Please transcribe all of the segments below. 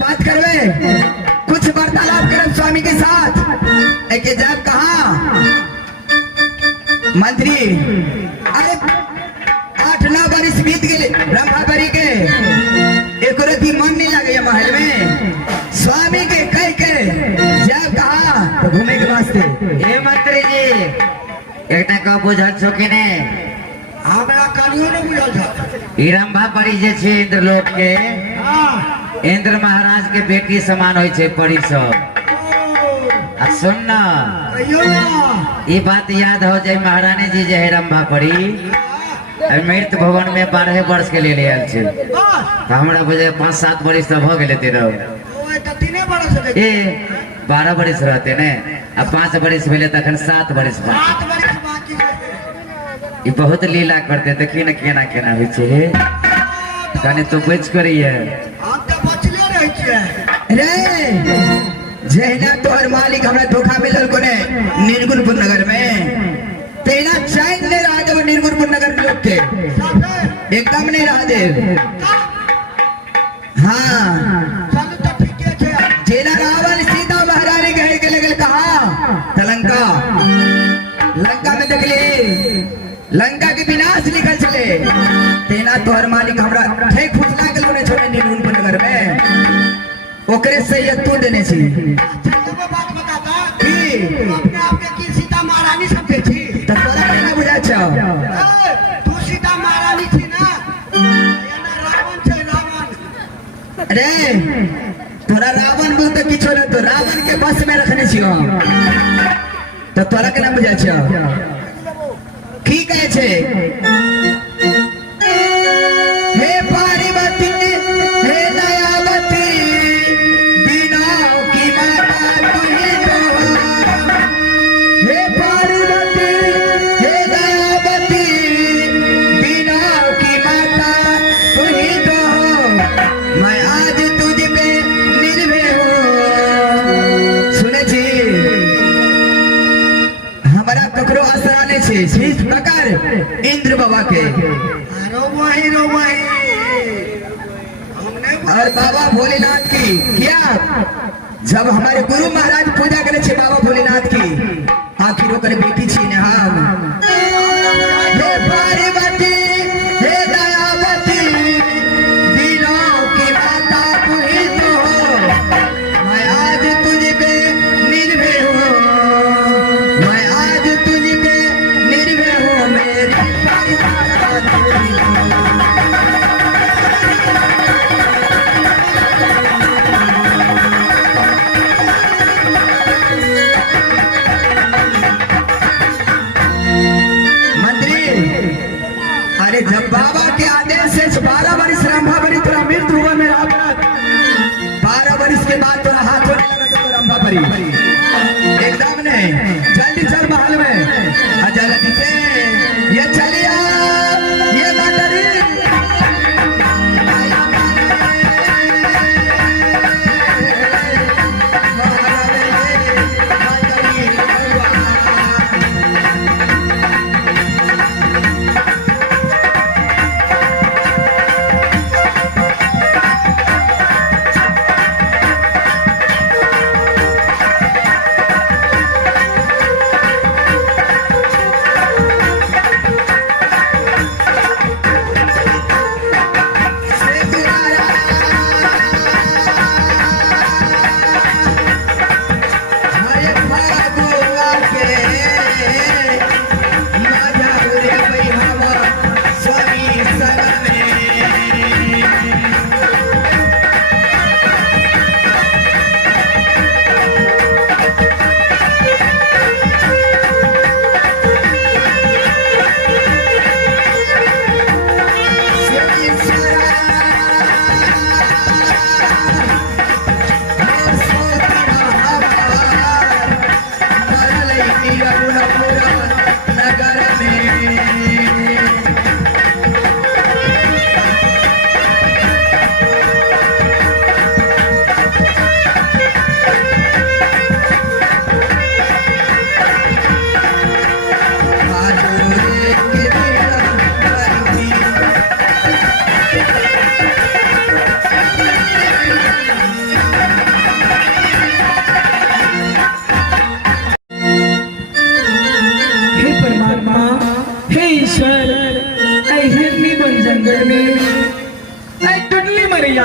बात करवे कुछ वार्तालाप करब स्वामी के साथ एक जब कहा मंत्री अरे 8-9 बरिस बीत गए ब्रह्मावरी के एक रति मन नहीं लगे महल में स्वामी के कह के जब कहा तो घूमे के वास्ते ए मंत्री जी एकटा का बुझल छो कि ने हमरा कानियो न बुझल था ई रंभापरी जे छै इंद्रलोक के इंद्र महाराज के बेटी समान होय छै परी सब आ सुन न कहियो ना ई बात याद हो जाए महारानी जी जे है रंभापरी मृत भवन में 12 वर्ष के लिए आयल छै तो हमरा बुझे 5-7 वर्ष तो भ गेले तेरो ओए त 3 बरस ए 12 वर्ष रहते ने आ 5 वर्ष भेले तखन 7 वर्ष 7 बरस बाकी है ई बहुत लीला करते देखी न केना केना होइ छै कने तो बच करिए हम त बचले रहै छियै रे जहिना तोहर मालिक हमरा धोखा मिलल कोने निर्गुणपुर नगर में तेना चैन ने रहा देव निर्गुणपुर नगर में लोग के एकदम नहीं रहा देव हाँ चलो तो ठीक है जेना रावण सीता महारानी कहे के लगल कहा लंका लंका में देखली लंका के विनाश लिखल चले तेना तोहर मालिक हमरा ठेक फुसला के लोने छोड़े निर्गुणपुर नगर में ओकरे से ये तू देने छी बात बताता कि अपने आप की सीता महारानी सब के छी त तोरा केना बुझा छ तू सीता महारानी छी ना याना रावण छै रावण अरे तोरा रावण बोल त किछो न तो रावण के बस में रखने छी हम त तोरा केना बुझा छ की कहे छै हे पार्वती हे दयावती हे पार्वती हे दयावती बिना की माता तू ही तो हो मैं आज तुझ पे निर्भय हूँ सुने छी हमारा ककरो आसरा नहीं छे शीश प्रकार इंद्र बाबा के रो वही और बाबा भोलेनाथ की क्या जब हमारे गुरु महाराज पूजा करे छे बाबा भोलेनाथ की आखिर ओकर बेटी छी ने हम हे पार्वती हे दयावती दिलों की माता तू ही तो हो मैं आज तुझ पे निर्भय हूँ मैं आज तुझ पे निर्भय हूँ मेरी अरे जब बाबा के आदेश से 12 वर्ष रंभावरी तोरा मृत्यु हुआ मेरा अपराध 12 वर्ष के बाद तोरा हाथ जोड़ने लगा तो रंभावरी एकदम ने जल्दी चल महल में जल्दी से ये चलिया ये मातारी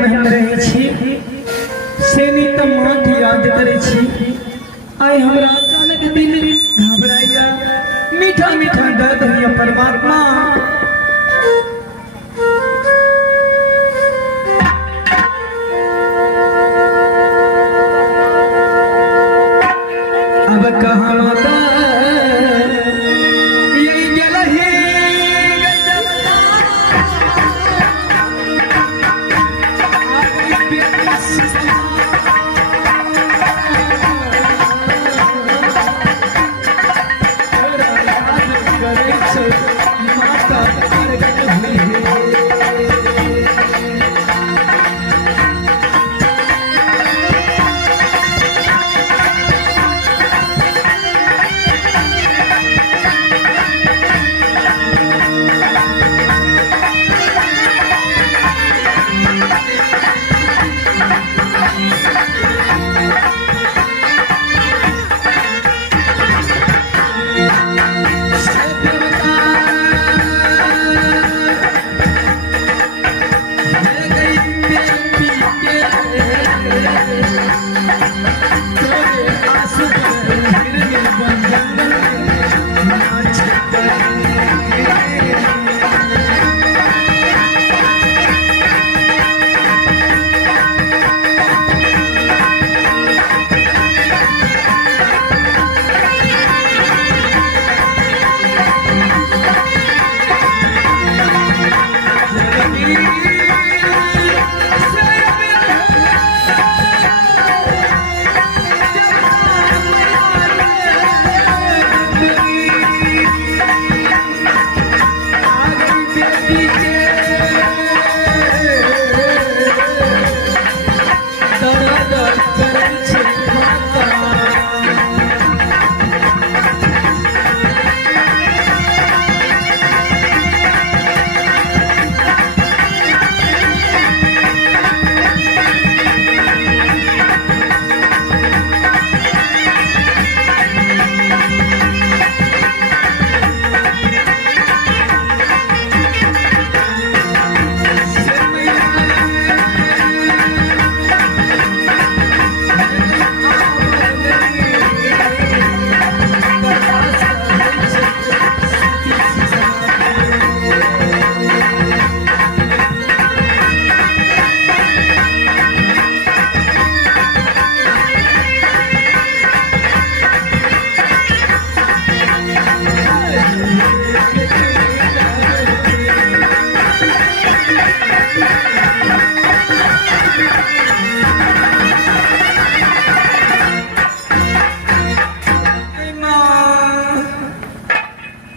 में हम रहे छी से नहीं तो माँ की याद करे छी आई हमरा अचानक दिल घबराइया मीठा मीठा दर्द हुआ परमात्मा अब कहाँ माता यही गलही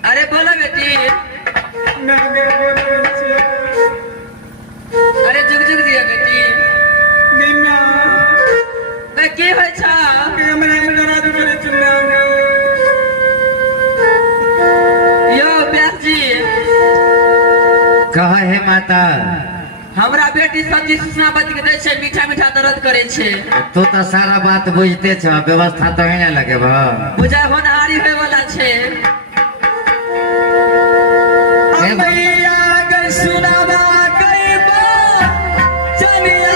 अरे बोलो बेटी अरे जुग जुग दिया बेटी बे की होय छा यो व्यास जी कहा है माता हमरा बेटी सब्जी सुसना बच के दै छै मीठा मीठा दर्द करे छै तू तो सारा बात बुझते छ व्यवस्था तो ही नहीं लगे बा बुझा होनहारी होय वाला छै मैया गई सुनावा गई चलिया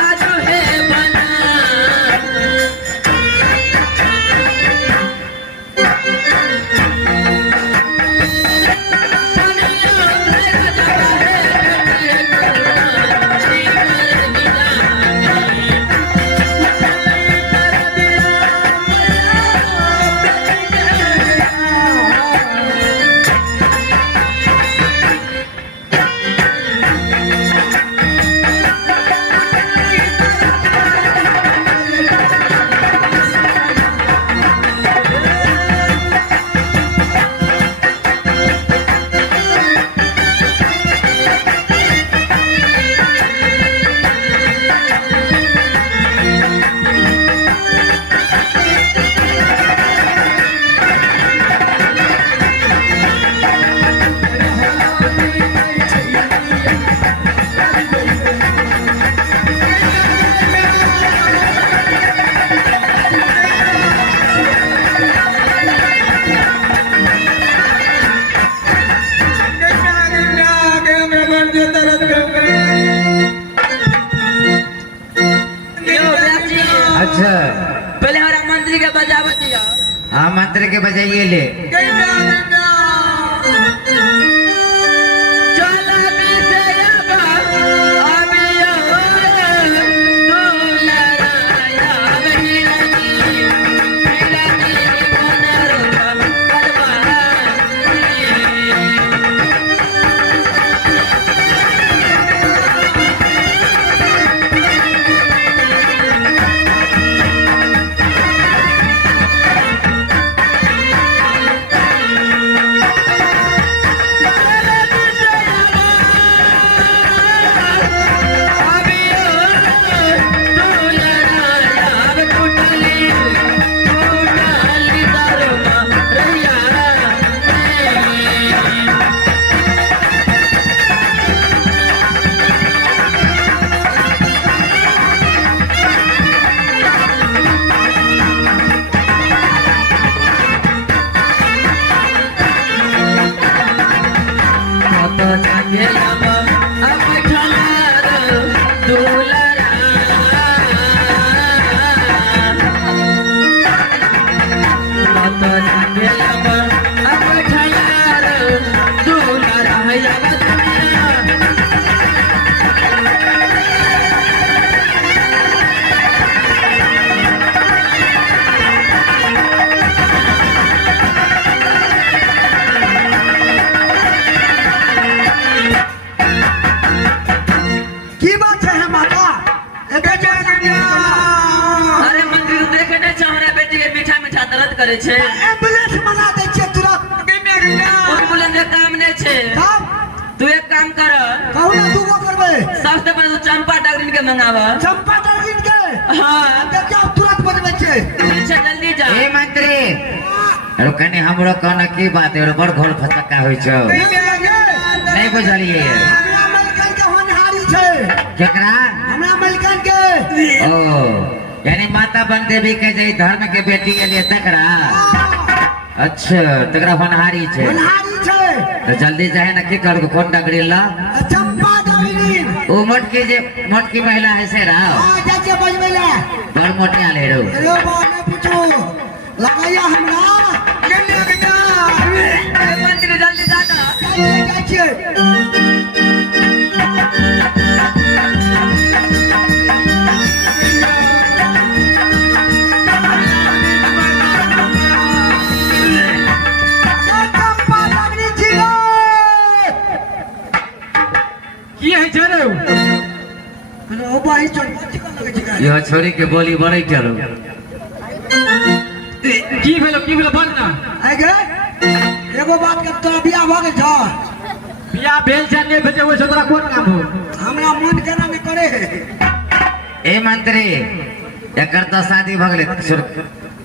आज है बना के बजाव दिया। हाँ मंत्री के बजाइए ले। करे छे एम्बुलेंस बना दे छे तुरंत एम्बुलेंस के काम नहीं छे तू एक काम कर कहू ना तू वो करबे सबसे पहले तू चंपा डागरिन के मंगावा चंपा डागरिन के हां देखो तुरंत बनबे छे अच्छा जल्दी जा ए मंत्री अरे कने हमरो कहना की बात है बड़ घोल फटका होई छ नहीं बुझलिए हमरा मलकन के होनहारी छे केकरा हमरा मलकन के ओ यानी माता बन देवी के जे धर्म के बेटी के लिए तकरा अच्छा तकरा होनहारी छे तो जल्दी जाए ना की कर कोन डगरी ला चंपा डागरिन ओ मोटकी महिला है से रा हां जाके बजबेला बड़ मोटे आले रो रो ने पूछो लगाया हमरा जल्दी बेटा मंत्री जल्दी जाना जाके यह छोरी के बोली बड़े चलो की भेलो बोल ना आगे एगो बात कर तोरा बियाह भ गेल छ बियाह भेल छ ने भेजे ओइ तोरा कोन काम हो हमरा मन केना में करे ए मंत्री एकर तो शादी भ गेले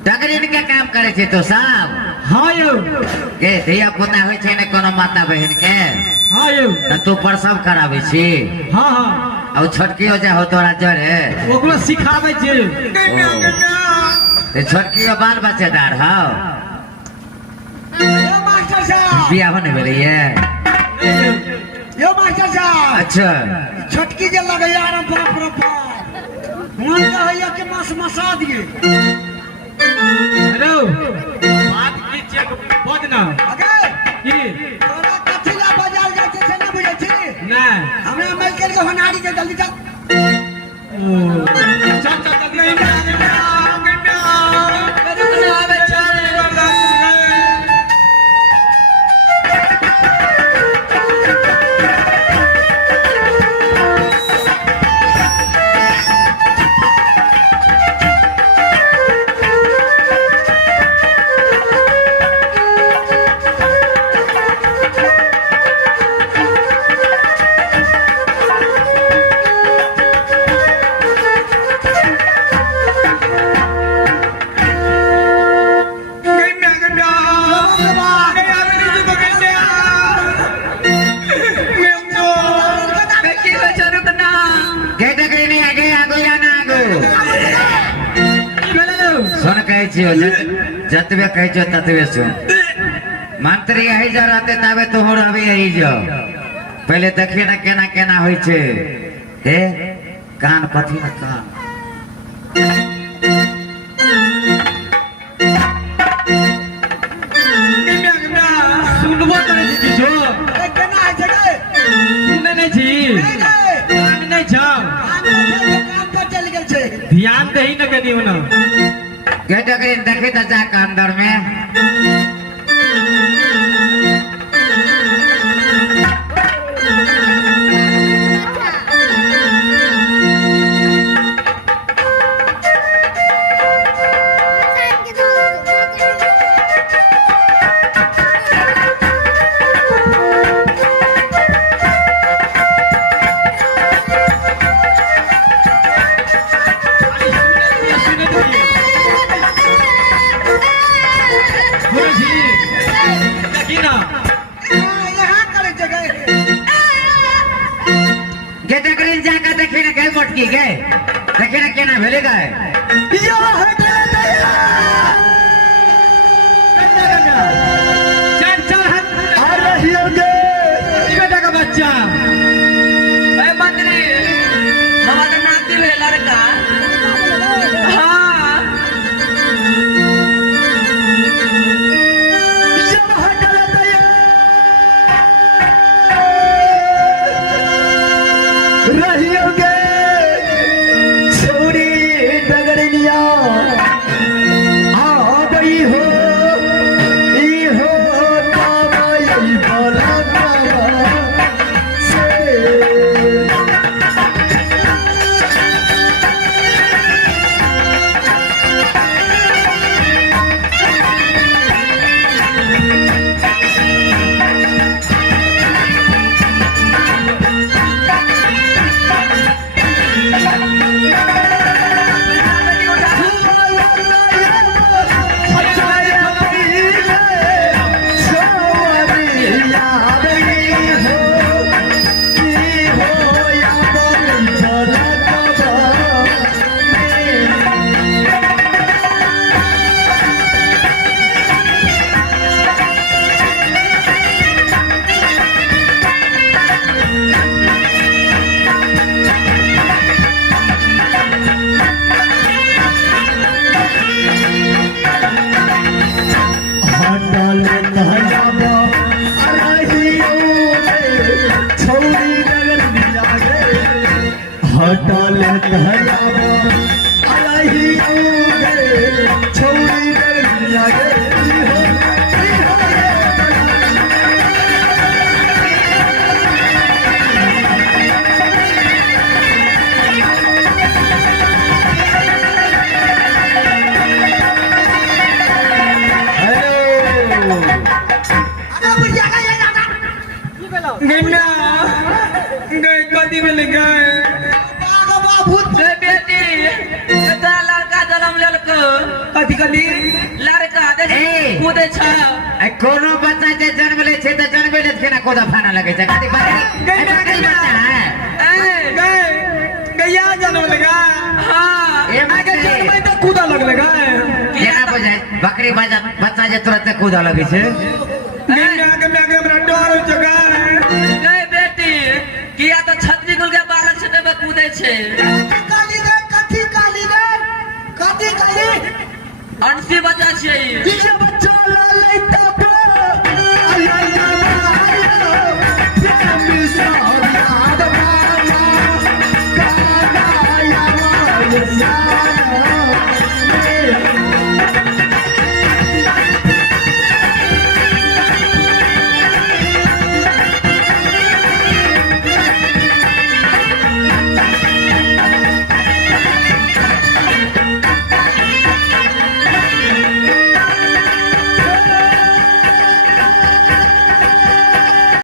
डगरिन के काम करे छे तो साहब हां यौ के धिया पुता होय छे ने कोनो माता बहन के हां यौ त तू प्रसव कराबै छी हां हां और छोटकी हो जा हो तोरा जरे ओकरो सिखाबै छे ते छोटकी हो बाल बच्चेदार हो यो मास्टर साहब बियाह होने वाली है यो मास्टर साहब अच्छा छोटकी जे लगैया रे बाप रे बाप मन कहैया कि मसा दिए हेलो बात की चेक बोल ना आगे की तोरा कथि ला बजाल जाय छै से ना बुझै छी ना हमरा मलकन के होनारी के जल्दी चल चल जतबे कह छो ततबे सुन मंत्री यही जा रहते तबे तो हो रही यही जो पहले देखिए ना केना केना होई छे हे कान कथी ना कान नहीं होना गेट अगर देखे तो जाकर अंदर में गेट अगर जाकर देखे ना गए मोटकी गए देखे ना क्या ना भेले गए बेटा का बच्चा मंत्री हमारा नाती है लड़का हाँ रहियोगे छोरी डगड़िया आ गई हो ई हो कावई बोला से हटाल कहलावा अलही गे छोड़ी डगड़िया गे गन्ना गए कदी में गए गए बेटी तेरा लड़का जन्म लेलको कथी कथी लड़का ए। देख कूदे छ कोनो बच्चा जे जन्म ले छे त जन्मे ले केना कोदा फाना लगे छै कथी बच्चा है गैया जन्म लगा हाँ ए आगे जन्म तो कूदा लग लगा केना बुझाय बकरी बच्चा जे तुरंत कूदा लगे छै गन्ना के मैं हमरा डर जगह गए बेटी किया तो छतरी गुल के बालक से तब कूदे छे कथी काली अंशी बच्चा छे बच्चा लइता